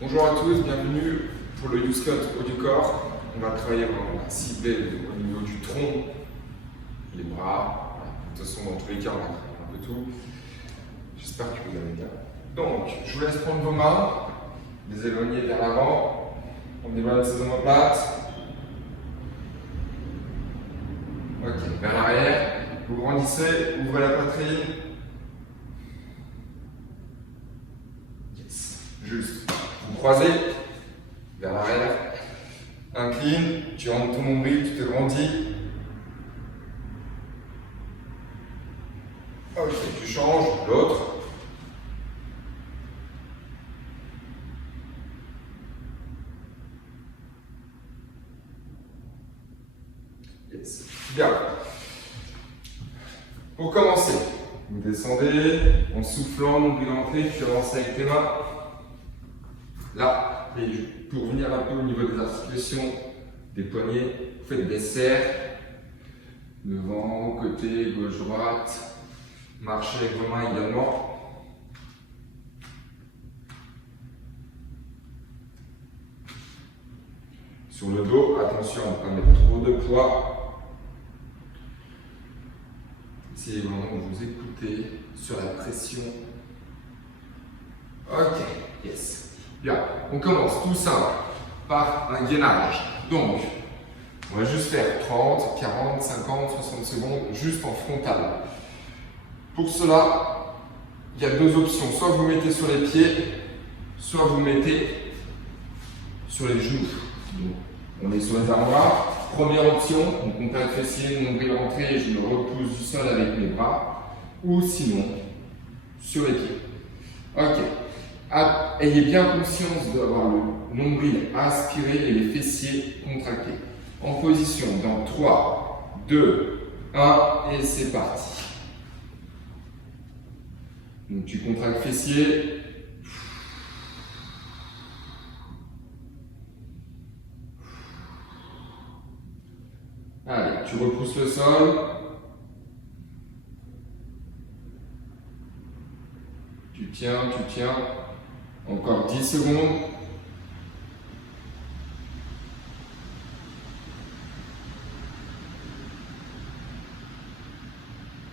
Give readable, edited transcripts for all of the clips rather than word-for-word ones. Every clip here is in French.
Bonjour à tous, bienvenue pour le U-Squat haut du corps. On va travailler vraiment ciblé au niveau du tronc, les bras. De toute façon, dans tous les cas, on va travailler un peu tout. J'espère que vous allez bien. Donc, je vous laisse prendre vos mains, les éloigner vers l'avant. On débalance les omoplates. Ok, vers l'arrière. Vous grandissez, ouvrez la poitrine. Yes. Juste. Vous croisez vers l'arrière. Incline, tu rentres ton nombril, tu te grandis. Ok, tu changes, l'autre. Yes. Bien. Pour commencer, vous descendez en soufflant, nombril entrée, tu avances avec tes mains. Là, et pour venir un peu au niveau des articulations des poignets, vous faites des serres, devant, côté, gauche, droite, marchez avec vos mains également. Sur le dos, attention à ne pas mettre trop de poids. Essayez vraiment de vous écouter sur la pression. Ok, yes. Bien, on commence tout simple par un gainage. Donc, on va juste faire 30, 40, 50, 60 secondes juste en frontal. Pour cela, il y a deux options. Soit vous mettez sur les pieds, soit vous mettez sur les genoux. Donc, on est sur les avant-bras. Première option, on contact fessier, nombril rentré, je me repousse du sol avec mes bras. Ou sinon, sur les pieds. Ok. Ayez bien conscience d'avoir le nombril aspiré et les fessiers contractés. En position dans 3, 2, 1 et c'est parti. Donc tu contractes fessiers. Allez, tu repousses le sol. Tu tiens, tu tiens. Encore 10 secondes.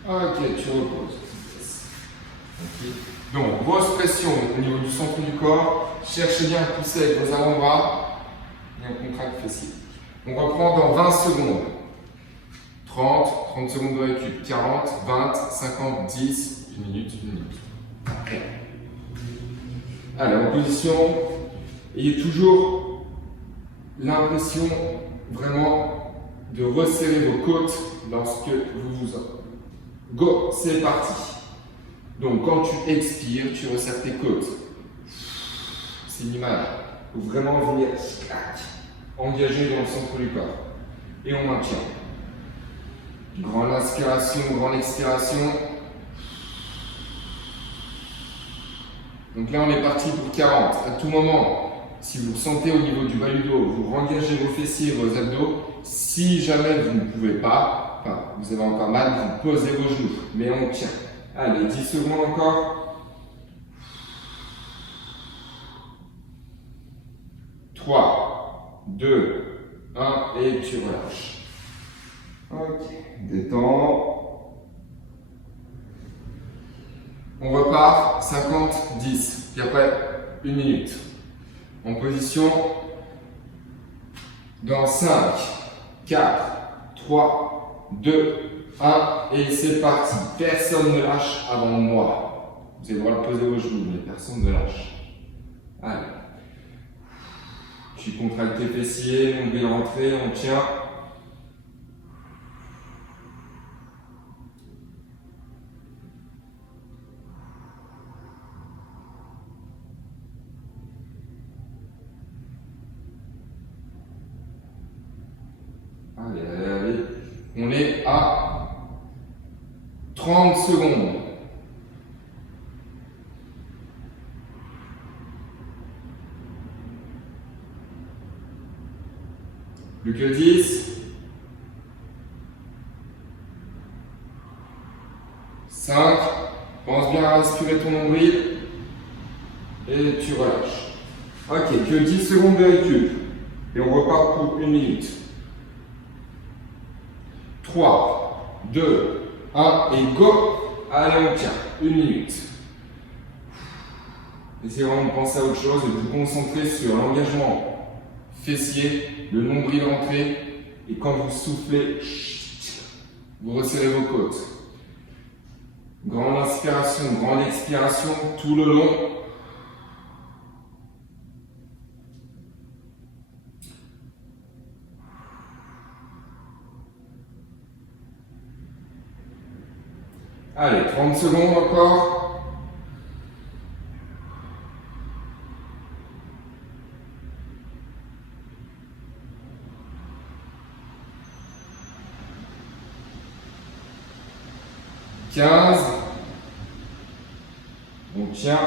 Ok, tu reposes. Okay. Donc, grosse pression au niveau du centre du corps. Cherchez bien à pousser avec vos avant-bras. Et on contracte fessier. On reprend dans 20 secondes. 30 secondes de récup. 40, 20, 50, 10, 1 minute, 1 minute. Après. Allez, en position, ayez toujours l'impression vraiment de resserrer vos côtes lorsque vous vous offrez. Go, c'est parti. Donc quand tu expires, tu resserres tes côtes. C'est une image. Il faut vraiment venir engager dans le centre du corps. Et on maintient. Grande inspiration, grande expiration. Donc là, on est parti pour 40. À tout moment, si vous sentez au niveau du bas du dos, vous engagez vos fessiers et vos abdos. Si jamais vous ne pouvez pas, enfin, vous avez encore mal, vous posez vos genoux. Mais on tient. Allez, 10 secondes encore. 3, 2, 1 et tu relâches. Ok, détends. On repart 50, 10. Puis après, 1 minute. En position dans 5, 4, 3, 2, 1 et c'est parti. Personne ne lâche avant moi. Vous avez le droit de poser vos genoux, mais personne ne lâche. Allez. Tu contractes tes fessiers, nombril rentré, on tient. Allez, allez, allez. On est à 30 secondes. Plus que 10. 5. Pense bien à respirer ton nombril. Et tu relâches. Ok, que 10 secondes de récup. Et on repart pour 1 minute. 3, 2, 1 et go. Allez, on tient. 1 minute. Essayez vraiment de penser à autre chose et de vous concentrer sur l'engagement fessier, le nombril rentré. Et quand vous soufflez, vous resserrez vos côtes. Grande inspiration, grande expiration tout le long. Allez, 30 secondes encore. On tient.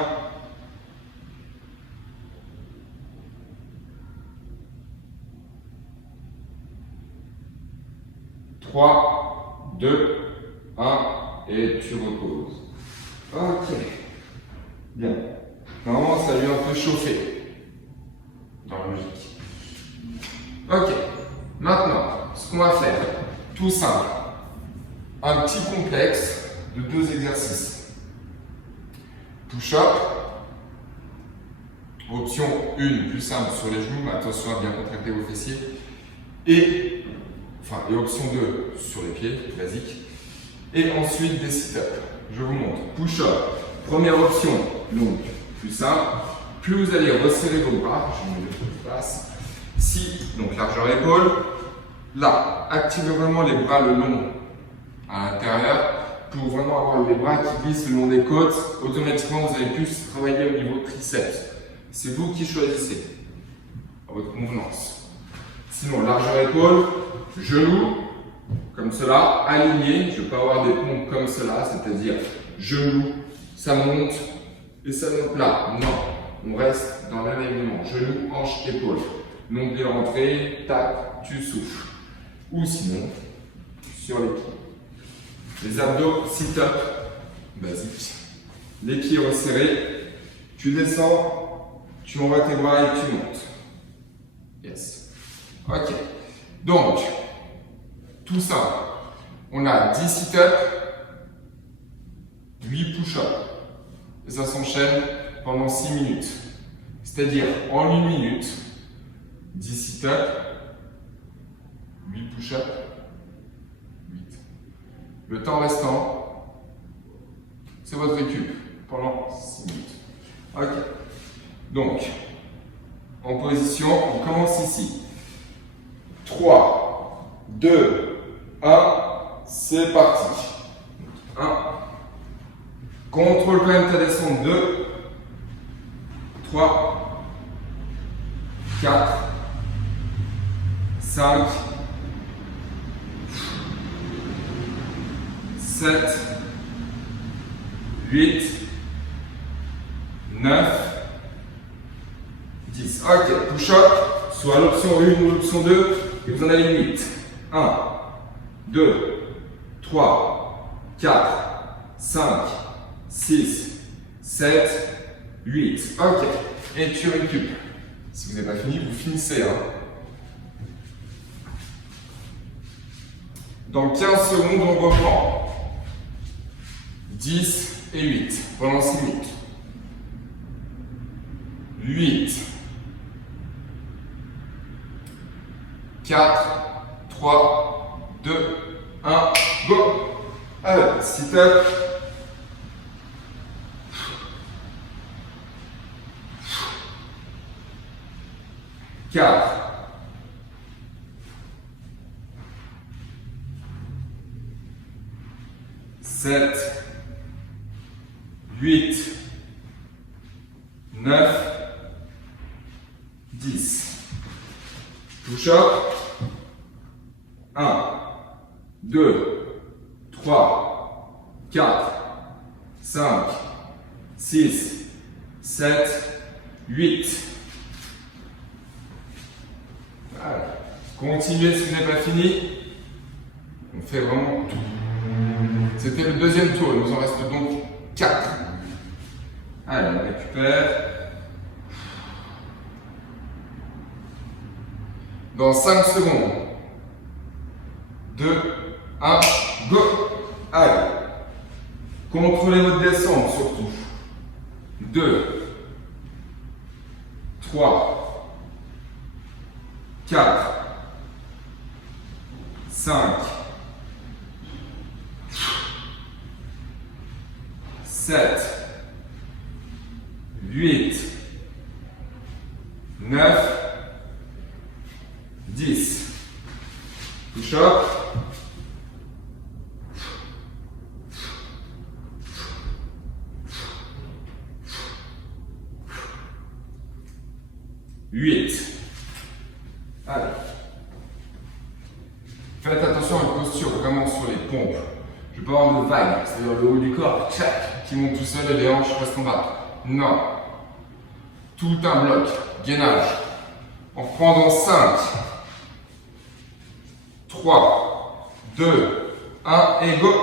3, 2, 1 et tu reposes. Ok. Bien. Normalement, ça lui a un peu chauffé. Dans la logique. Ok. Maintenant, ce qu'on va faire, tout simple. Un petit complexe de 2 exercices. Push-up. Option 1, plus simple sur les genoux, mais attention à bien contracter vos fessiers. Et option 2, sur les pieds, basique. Et ensuite des sit-ups. Je vous montre. Push-up. Première option, donc plus simple. Plus vous allez resserrer vos bras, je vais mettre de place. Si, donc largeur épaule. Là, activez vraiment les bras le long à l'intérieur pour vraiment avoir les bras qui glissent le long des côtes. Automatiquement, vous allez plus travailler au niveau triceps. C'est vous qui choisissez à votre convenance. Sinon, largeur épaule, genoux, comme cela, aligné. Je ne veux pas avoir des pompes comme cela, c'est-à-dire genoux, ça monte et ça monte là. Non, on reste dans le même alignement. Genoux, hanche, épaule. Nombril rentré, tac, tu souffles. Ou sinon, sur les pieds. Les abdos, sit-up, basique. Les pieds resserrés, tu descends, tu envoies tes bras et tu montes. Yes. Ok. Donc, tout ça, on a 10 sit-up, 8 push-up. Et ça s'enchaîne pendant 6 minutes. C'est-à-dire, en 1 minute, 10 sit-up, 8 push-up, 8. Le temps restant, c'est votre récup pendant 6 minutes. Ok. Donc, en position, on commence ici. 3, 2, 1, c'est parti. 1. Contrôle quand même ta descente. 2, 3, 4, 5, 7, 8, 9, 10. Ok, push-up, soit l'option 1 ou l'option 2, et vous en avez 8. 1, 2, 3, 4, 5, 6, 7, 8. Ok, et tu récupères. Si vous n'avez pas fini, vous finissez. Dans 15 secondes, on reprend. 10 et 8 pendant 6 minutes. 8, 4, 3, 2, 1, go. Allez, sit-up. 4, 7, 8, 9, 10. Push-up. 1, 2, 3, 4, 5, 6, 7, 8. Voilà. Continuez si vous n'avez pas fini. On fait vraiment tout. C'était le deuxième tour, il nous en reste donc 4. Allez, on récupère. Dans 5 secondes. 2, 1, go. Allez. Contrôlez votre descente surtout. 2, 3, 4, 5, 7, 8, 9, 10. Push up. 8. Allez. Faites attention à une posture vraiment sur les pompes. Je peux avoir de vagues, c'est-à-dire le haut du corps, tchac, qui monte tout seul et les hanches restent en bas. Non. Tout un bloc. Gainage. On reprend dans 5, 3, 2, 1 et go.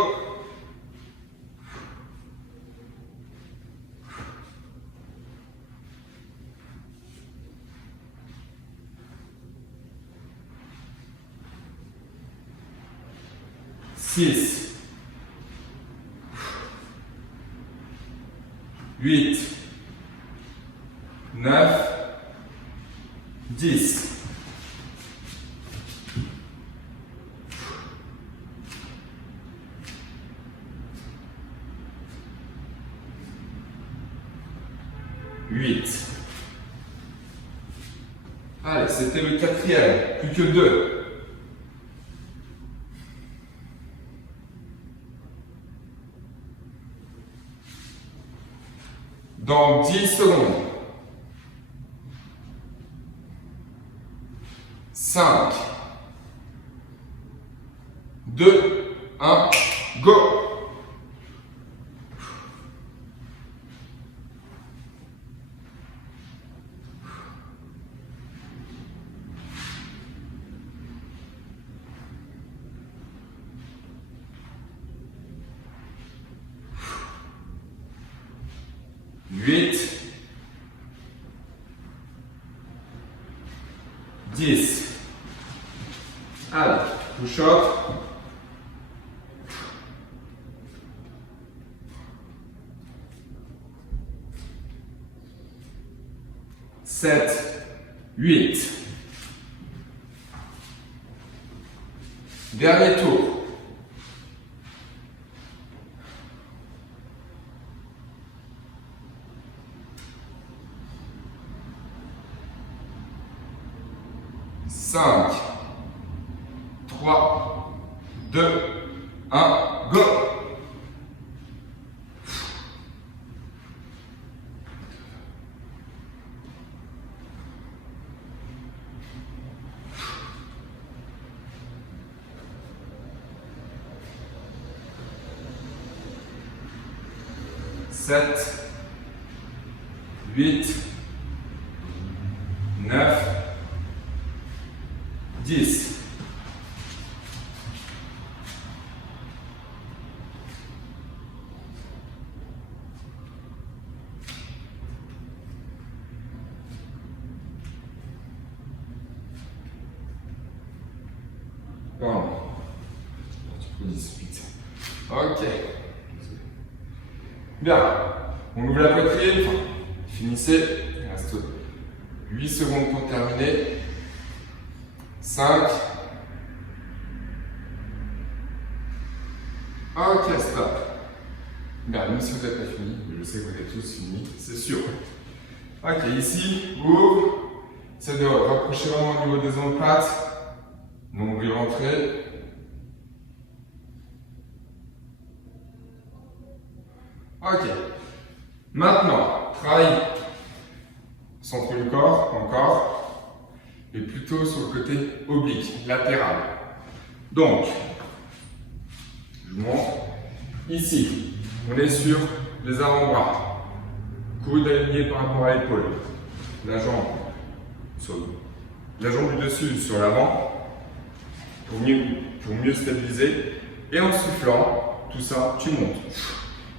Six, 8, 9, 10. Allez, c'était le 4e, plus que 2. Dans 10 secondes. 5, 2, 1, go! Huit, 10. Allez, push up. 7, 8. Dernier tour. Cinq, 3, 2, 1, go! Sept, 8, 9, 10. Pardon. Ok. Bien. On ouvre la poitrine. Finissez. Il reste 8 secondes pour terminer. 5. Ok, stop. Bien, même si vous n'êtes pas fini, je sais que vous êtes tous finis, c'est sûr. Ok, ici, ouvre. Essayez de rapprocher vraiment au niveau des omoplates. Nombril rentré. Ok. Maintenant, travaille centre du corps, encore, et plutôt sur le côté oblique, latéral. Donc, je vous montre. Ici, on est sur les avant-bras. Coude aligné par rapport à l'épaule. La jambe du dessus sur l'avant pour mieux stabiliser. Et en soufflant, tout ça, tu montes.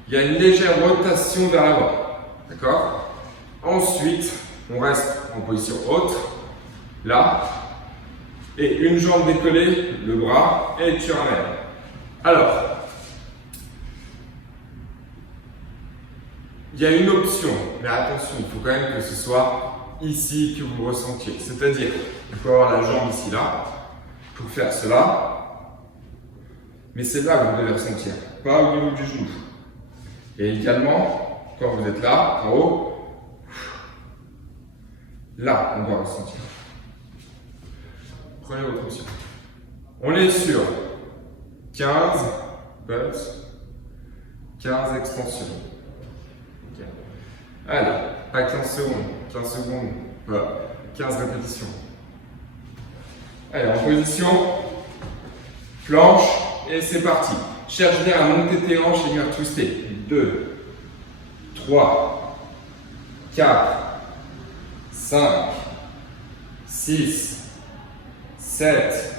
Il y a une légère rotation vers l'avant. D'accord? Ensuite, on reste en position haute. Là, Et une jambe décollée, le bras, et tu ramènes. Alors, il y a une option, mais attention, il faut quand même que ce soit ici que vous ressentiez. C'est-à-dire, il faut avoir la jambe ici, là, pour faire cela. Mais c'est là que vous devez ressentir, pas au niveau du genou. Et également, quand vous êtes là, en haut, là, on doit ressentir. Prenez votre option. On est sur 15 pulses, 15 extensions. Okay. Allez, pas 15 secondes, 15 secondes, voilà, 15 répétitions. Allez, en position, planche, et c'est parti. Cherche bien à monter tes hanches et bien twister. 2, 3, 4, 5, 6, 7,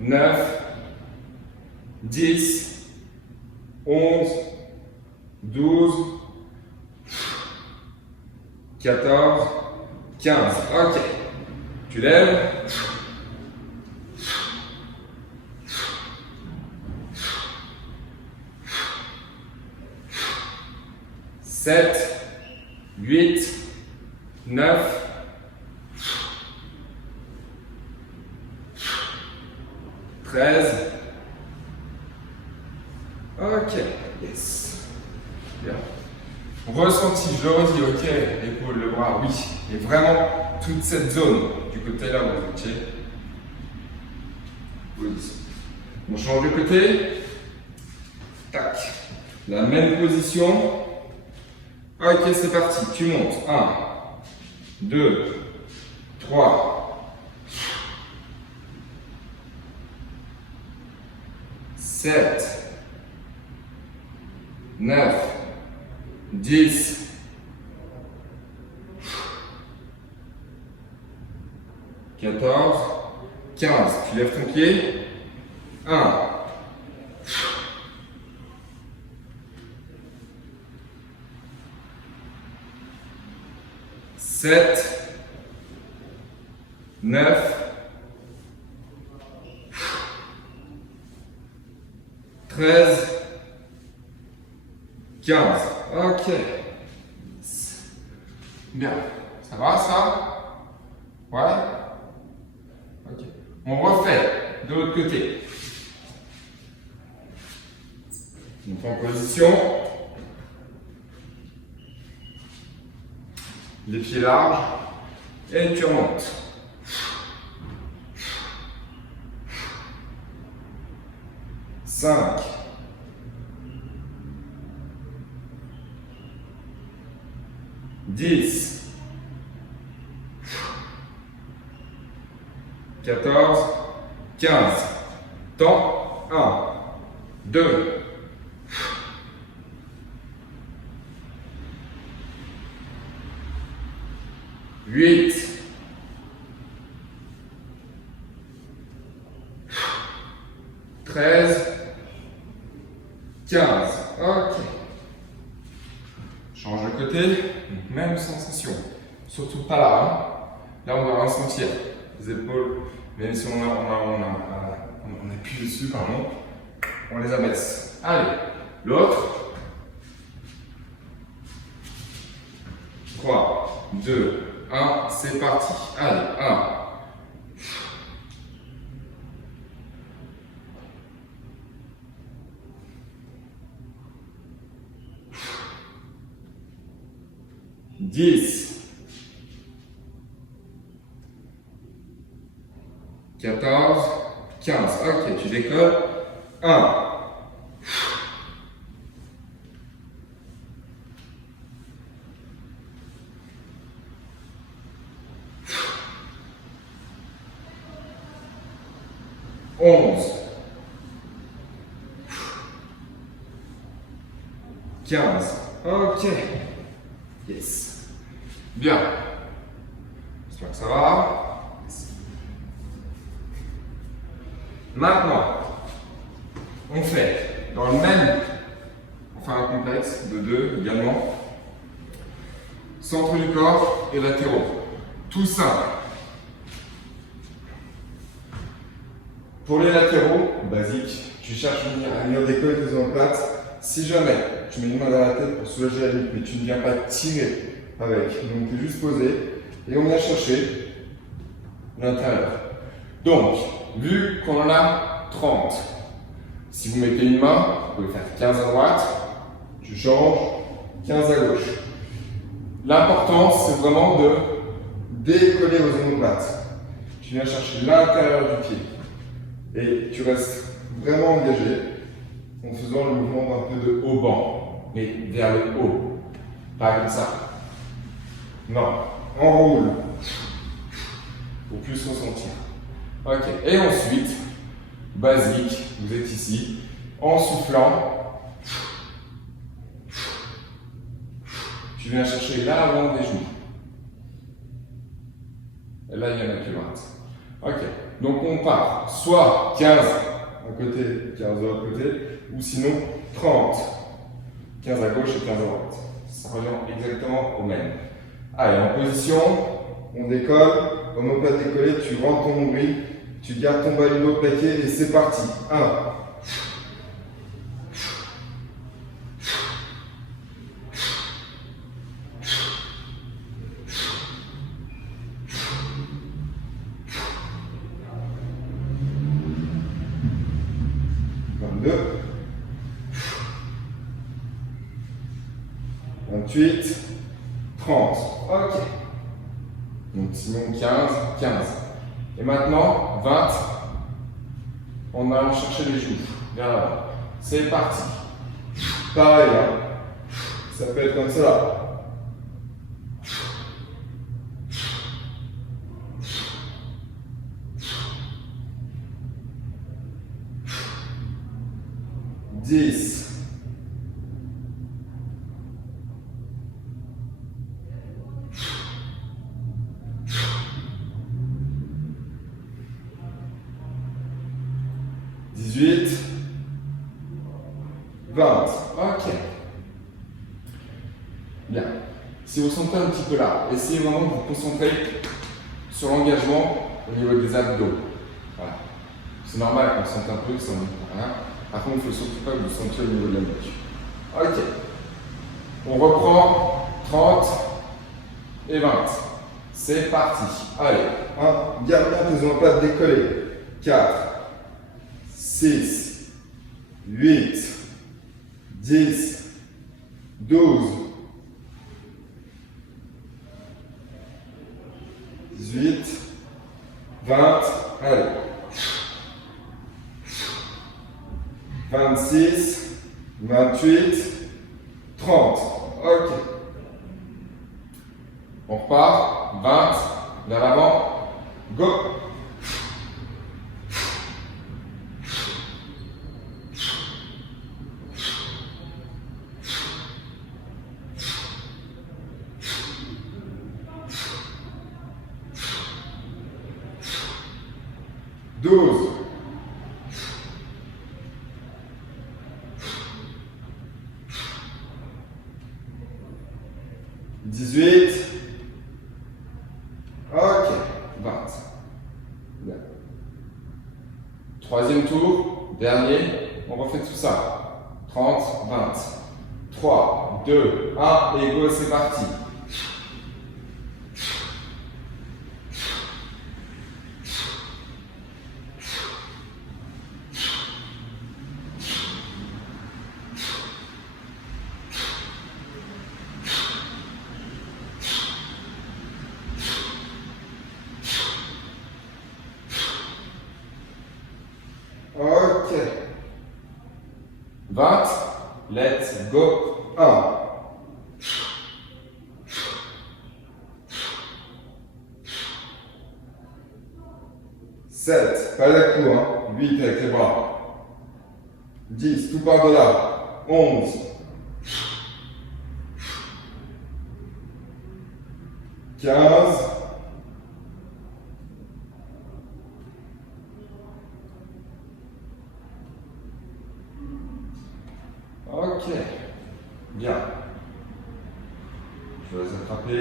9, 10, 11, 12, 14, 15. Ok. Tu lèves. 7, 8, 9, 13. Ok, yes. Bien. Ressenti, je le redis, ok, épaule, le bras, oui. Et vraiment, toute cette zone du côté là où vous étiez. Oui. On change de côté. Tac. La même position. Ok, c'est parti. Tu montes. 1, 2, 3, 7, 9, 10, 14, 15. Tu lèves ton pied. 1, 7, 9, 13, 15. Ok. Bien. Ça va ça? Ouais? Ok. On refait de l'autre côté. On prend position. Les pieds larges. Et tu remontes. Cinq. 10, 14, 15. Temps. 1, 2, 8, 13, 15. Ok. Change de côté. Même sensation. Surtout pas là. Hein. Là, on va ressentir les épaules. Même si on appuie dessus, pardon, on les abaisse. Allez. L'autre. 3, 2, 1. C'est parti. Allez. 1. 10, 14, 15. Ok, tu décolles. 1, 11, 15. Ok. Yes. Bien. J'espère que ça va. Maintenant, on fait dans le même, on fait un complexe de 2 également. Centre du corps et latéraux. Tout simple. Pour les latéraux, basique, tu cherches à venir décoller tes omoplates. Si jamais tu mets une main dans la tête pour soulager la nuque, mais tu ne viens pas tirer avec, donc tu es juste posé et on vient chercher l'intérieur. Donc, vu qu'on en a 30, si vous mettez une main, vous pouvez faire 15 à droite, tu changes, 15 à gauche. L'important, c'est vraiment de décoller vos omoplates. Tu viens chercher l'intérieur du pied et tu restes vraiment engagé en faisant le mouvement un peu de haut banc, mais vers le haut, pas comme ça. Non, on roule pour plus ressentir. Ok, et ensuite, basique, vous êtes ici, en soufflant, tu viens chercher l'avant des genoux. Et là, il y en a que 20. Ok, donc on part soit 15 d'un côté, 15 de l'autre côté, ou sinon 30. 15 à gauche et 15 à droite. Ça revient exactement au même. Allez, en position, on décolle, omoplate décollée, tu rentres ton nombril, tu gardes ton balido plaqué et c'est parti. 1. 22. 28. 30. Ok. Donc sinon 15, 15. Et maintenant, 20. On va chercher les genoux vers l'avant. C'est parti. Pareil, hein. Ça peut être comme ça. Dix. 18, 20. Ok. Bien. Si vous sentez un petit peu là, essayez vraiment de vous concentrer sur l'engagement au niveau des abdos. Voilà. C'est normal qu'on sente un peu, que ça ne monte rien. Par contre, il ne faut surtout pas que vous sentiez au niveau de la nuque. Ok. On reprend 30 et 20. C'est parti. Allez. 1. Garde bien tes omoplates décollées. 4. 6, 8, 10, 12, 18, 20, allez, 26, 28, 30, ok. On repart, 20, vers l'avant, go. Douze. 18. Ok. 20. Bien. Troisième tour. Dernier. On refait tout ça. 30, 20. 3, 2, 1 et go, c'est parti. Ok. 20. Let's go. 1. 7. Pas la cou, hein. 8 avec les bras. 10. Tout par de là. 11. 15. 'Ok, bien. Je vais les attraper. « 1,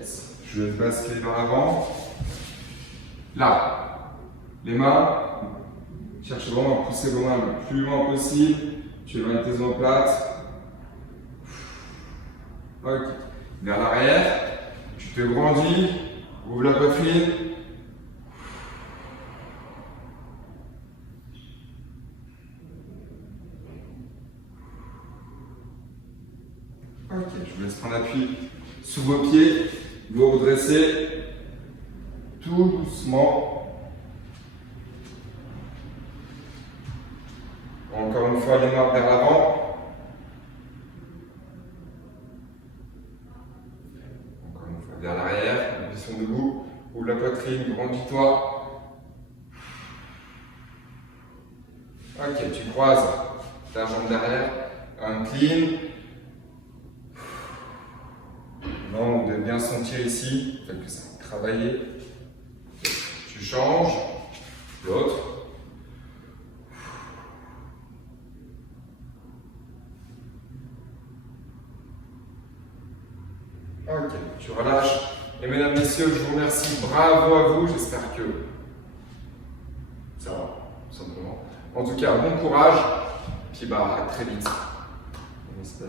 Yes. Je laisse basculer vers l'avant. Là, les mains, cherchez vraiment à pousser vos mains le plus loin possible. Tu éloignes tes omoplates. Ok. Vers l'arrière, tu te grandis, ouvre la poitrine. Ok, je vous laisse prendre appui sous vos pieds, vous redressez tout doucement. Encore une fois, les mains vers l'avant. Encore une fois, vers l'arrière, position debout. Ouvre la poitrine, grandis-toi. Ok, tu croises ta jambe derrière, incline. Non, vous devez bien sentir ici, peut-être que ça va travailler. Tu changes, l'autre. Ok, tu relâches. Et mesdames, messieurs, je vous remercie. Bravo à vous. J'espère que ça va, tout simplement. En tout cas, bon courage. Puis bah, à très vite. On espère.